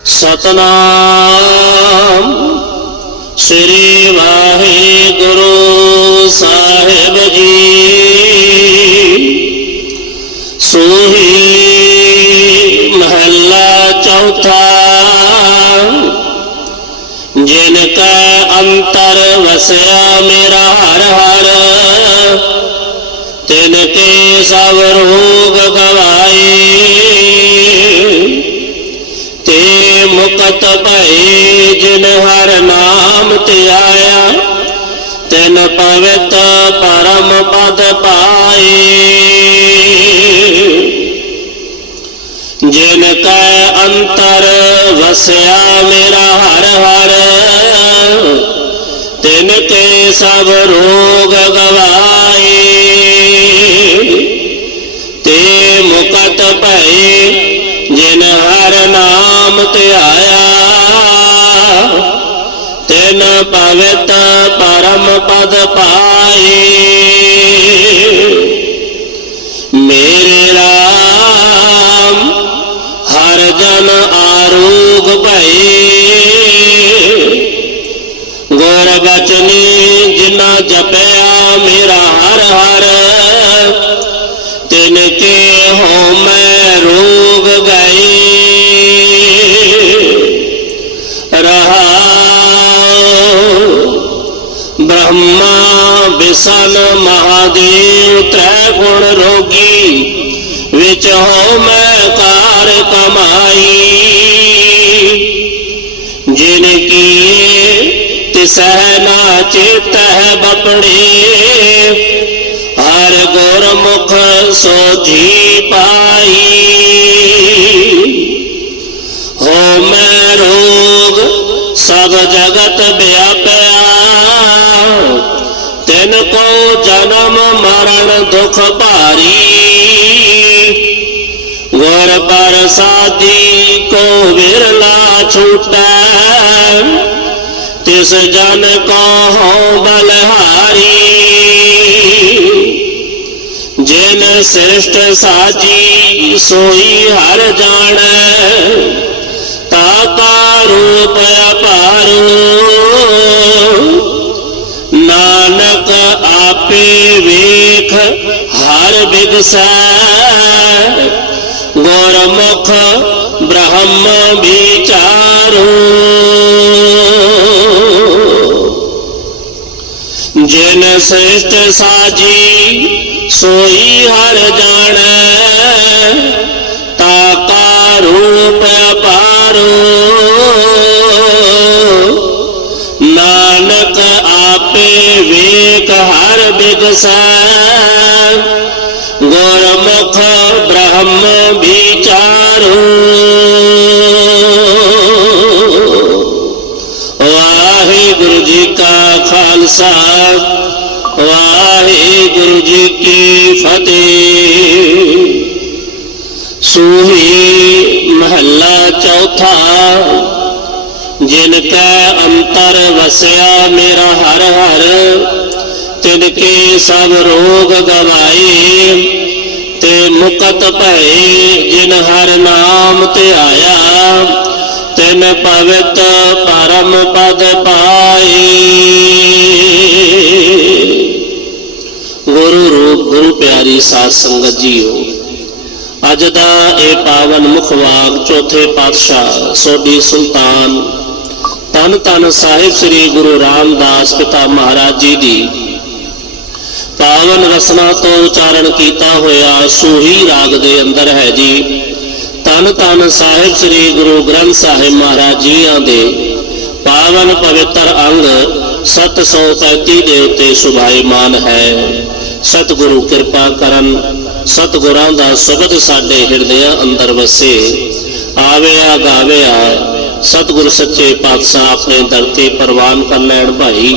ਸਤਨਾਮ ਸ੍ਰੀ ਵਾਹਿਗੁਰੂ ਸਾਹਿਬ ਜੀ। ਸੋਹੀ ਮਹੱਲਾ ਚੌਥਾ ਜਿਨ ਕੈ ਅੰਤਰ ਵਸਿਆ ਮੇਰਾ ਹਰ ਹਰ ਤਿਨ ਕੇ ਸਭ ਰੋਗ ਗਵਾਏ ਮੁਕਤ ਭਏ ਜਿਨ ਹਰ ਨਾਮ ਧਿਆਇਆ ਤਿਨ ਪਵਿੱਤ ਪਰਮ ਪਦ ਪਾਏ। ਜਿਨ ਕੈ ਅੰਤਰ ਵਸਿਆ ਮੇਰਾ ਹਰ ਹਰ, ਤਿਨ ਕੇ ਸਭ ਰੋਗ ਗਵਾਏ। ਤੇ ਮੁਕਤ ਭਏ ਜਿਨ ਹਰ ਨਾਮ ਧਿਆਇਆ ਤਿਨ ਪਵਿੱਤ ਪਰਮ ਪਦ ਪਾਏ। ਬ੍ਰਹਮਾ ਬਿਸਨ ਮਹਾਦੇਵ, ਤ੍ਰੈ ਗੁਣ ਰੋਗੀ, ਵਿੱਚ ਹੋ ਮੈਂ ਕਾਰ ਕਮਾਈ। ਜਿਨ ਕੀ ਤਿਸਹਿ ਨਾ ਚੇਤਹਿ ਬਪੜੇ, ਹਰ ਗੁਰਮੁਖ ਸੋਝੀ ਪਾਈ। ਹੋ ਮੈਂ ਰੋਗ ਸਭ ਜਗਤ ਵਿਆਪਿਆ ਕੋ ਜਨਮ ਮਰਨ ਦੁਖ ਭਾਰੀ। ਗੁਰ ਪ੍ਰਸਾਦੀ ਕੋ ਵਿਰਲਾ ਛੂਟੈ। ਤਿਸ ਜਨ ਕੋ ਹੋ ਬਲਹਾਰੀ। ਜਿਨ ਸ੍ਰਿਸ਼ਟ ਸਾਜੀ ਸੋਈ ਹਰ ਜਾਣੈ ਤਾਕਾ ਰੂਪ ਅਪਾਰੂ ਹਰ ਬਿਗਸੈ ਗੁਰਮੁਖ ਬ੍ਰਹਮ ਵਿਚਾਰੂ। ਜਿਨ ਸ੍ਰਿਸ਼ਟ ਸਾਜੀ, ਸੋਈ ਹਰ ਜਾਣੈ, ਤਾਕਾ ਰੂਪ ਅਪਾਰੂ। ਨਾਨਕ ਆਪੇ ਵੇਖ ਹਰ ਬਿਗਸੈ। ਗੁਰਮੁਖ ਬ੍ਰਹਮ ਵਿਚਾਰੂ ਵਾਹਿਗੁਰੂ ਜੀ ਕਾ ਖਾਲਸਾ ਵਾਹਿਗੁਰੂ ਜੀ ਕੀ ਫਤਿਹ ਸੂਹੀ ਮਹੱਲਾ ਚੌਥਾ ਜਿਨ ਕੈ ਅੰਤਰ ਵਸਿਆ ਮੇਰਾ ਹਰ ਹਰ ਤਿਨ ਕੇ ਸਭ ਰੋਗ ਗਵਾਏ, ਤੇ ਮੁਕਤ ਭਏ ਜਿਨ ਹਰ ਨਾਮ ਧਿਆਇਆ ਤਿਨ ਪਵਿੱਤ ਪਰਮ ਪਦ ਪਾਏ। ਗੁਰੂ ਰੂਪ, ਗੁਰੂ ਪਿਆਰੀ ਸਾਧ ਸੰਗਤ ਜੀਓ, ਅੱਜ ਦਾ ਇਹ ਪਾਵਨ ਮੁਖਵਾਕ ਚੌਥੇ ਪਾਤਸ਼ਾਹ ਸੋਢੀ ਸੁਲਤਾਨ ਤਨ ਤਨ ਸਾਹਿਬ ਸ੍ਰੀ ਗੁਰੂ ਰਾਮਦਾਸ ਪਿਤਾ ਮਹਾਰਾਜ ਜੀ ਦੀ ਪਾਵਨ ਰਸਨਾ ਤੋਂ ਉਚਾਰਨ ਕੀਤਾ ਹੋਇਆ ਸੂਹੀ ਰਾਗ ਦੇ ਅੰਦਰ ਹੈ ਜੀ। ਤਨ ਤਨ ਸਾਹਿਬ ਸ੍ਰੀ ਗੁਰੂ ਗ੍ਰੰਥ ਸਾਹਿਬ ਮਹਾਰਾਜ ਜੀਆਂ ਦੇ ਪਾਵਨ ਪਵਿੱਤਰ ਅੰਗ 733 ਦੇ ਉੱਤੇ ਸੁਭਾਈਮਾਨ ਹੈ। ਸਤਿਗੁਰੂ ਕਿਰਪਾ ਕਰਨ, ਸਤਿਗੁਰਾਂ ਦਾ ਸ਼ਬਦ ਸਾਡੇ ਹਿਰਦਿਆਂ ਅੰਦਰ ਵਸੇ। ਆਵਿਆ ਗਾਵਿਆ, ਸਤਿਗੁਰ ਸੱਚੇ ਪਾਤਸ਼ਾਹ ਆਪਣੇ ਦਰ ਤੇ ਪ੍ਰਵਾਨ ਕਰ ਲੈਣ ਭਾਈ।